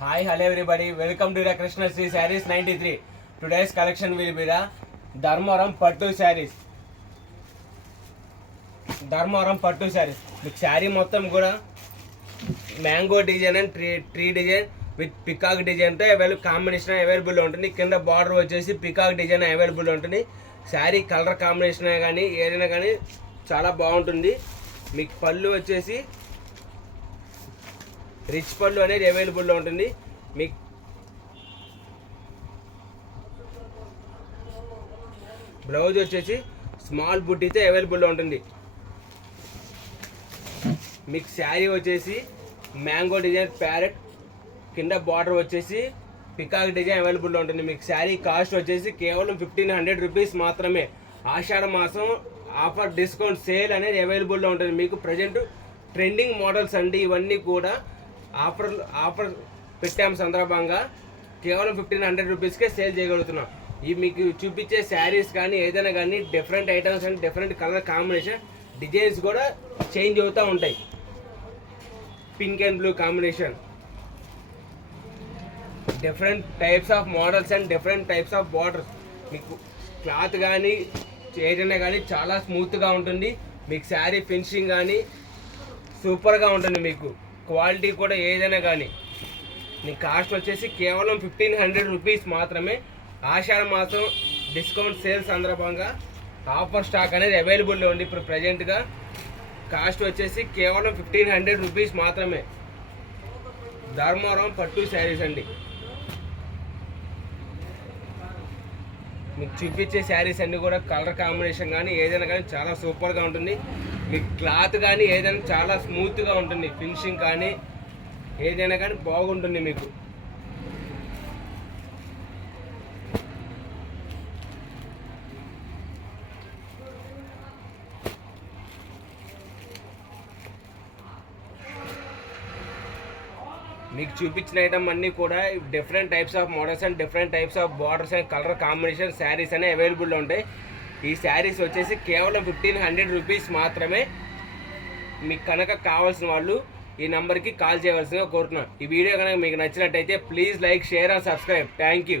Hi, hello everybody. Welcome to the Krishna Sri Sarees 93. Today's collection will be the Dharmaram Pattu Sarees. Dharmaram Pattu Sarees. The saree మొత్తం కూడా mango design and tree design with peacock డిజైన్తో combination available ఉంటుంది. కింద border వచ్చేసి peacock design available ఉంటుంది. Sari colour combination కానీ ఏదైనా కానీ చాలా బాగుంటుంది. మీకు పళ్ళు వచ్చేసి రిచ్ పళ్ళు అనేది అవైలబుల్లో ఉంటుంది. మీకు బ్లౌజ్ వచ్చేసి స్మాల్ బుట్టీతో అవైలబుల్లో ఉంటుంది. మీకు శారీ వచ్చేసి మ్యాంగో డిజైన్ ప్యారెట్ కింద బార్డర్ వచ్చేసి పికాక్ డిజైన్ అవైలబుల్లో ఉంటుంది. మీకు శారీ కాస్ట్ వచ్చేసి కేవలం 1500 రూపీస్ మాత్రమే. ఆషాఢ మాసం ఆఫర్ డిస్కౌంట్ సేల్ అనేది అవైలబుల్లో ఉంటుంది. మీకు ప్రజెంట్ ట్రెండింగ్ మోడల్స్ అండి. ఇవన్నీ కూడా ఆఫర్ పెట్టాము సందర్భంగా కేవలం 1500 రూపీస్కే సేల్ చేయగలుగుతున్నాం. ఈ మీకు చూపించే శారీస్ కానీ ఏదైనా కానీ different items and different colour combination designs కూడా చేంజ్ అవుతూ ఉంటాయి. Pink and blue combination, different types of models and different types of borders. మీకు క్లాత్ కానీ ఏదైనా కానీ చాలా స్మూత్గా ఉంటుంది. మీకు శారీ ఫినిషింగ్ కానీ సూపర్గా ఉంటుంది. మీకు క్వాలిటీ కూడా ఏదైనా కానీ మీ కాస్ట్ వచ్చేసి కేవలం 1500 రూపీస్ మాత్రమే. ఆషాఢ మాసం డిస్కౌంట్ సేల్ సందర్భంగా ఆఫర్ స్టాక్ అనేది అవైలబుల్లో ఉంది. ఇప్పుడు ప్రజెంట్గా కాస్ట్ వచ్చేసి కేవలం 1500 రూపీస్ మాత్రమే. ధర్మవరం పట్టు శారీస్ అండి. మీకు చూపించే శారీస్ అన్నీ కూడా కలర్ కాంబినేషన్ కానీ ఏదైనా కానీ చాలా సూపర్గా ఉంటుంది. మీకు క్లాత్ కానీ ఏదైనా చాలా స్మూత్గా ఉంటుంది. ఫినిషింగ్ కానీ ఏదైనా కానీ బాగుంటుంది. మీకు మీకు చూపించిన ఐటమ్ అన్నీ కూడా different types of models and different types of borders and colour combination saris అనేవి అవైలబుల్లో ఉంటాయి. ఈ శారీస్ వచ్చేసి కేవలం 1500 రూపీస్ మాత్రమే. మీకు కనుక కావాల్సిన వాళ్ళు ఈ నెంబర్కి కాల్ చేయవలసిందిగా కోరుతున్నాను. ఈ వీడియో కనుక మీకు నచ్చినట్టయితే please like, share and subscribe. Thank you.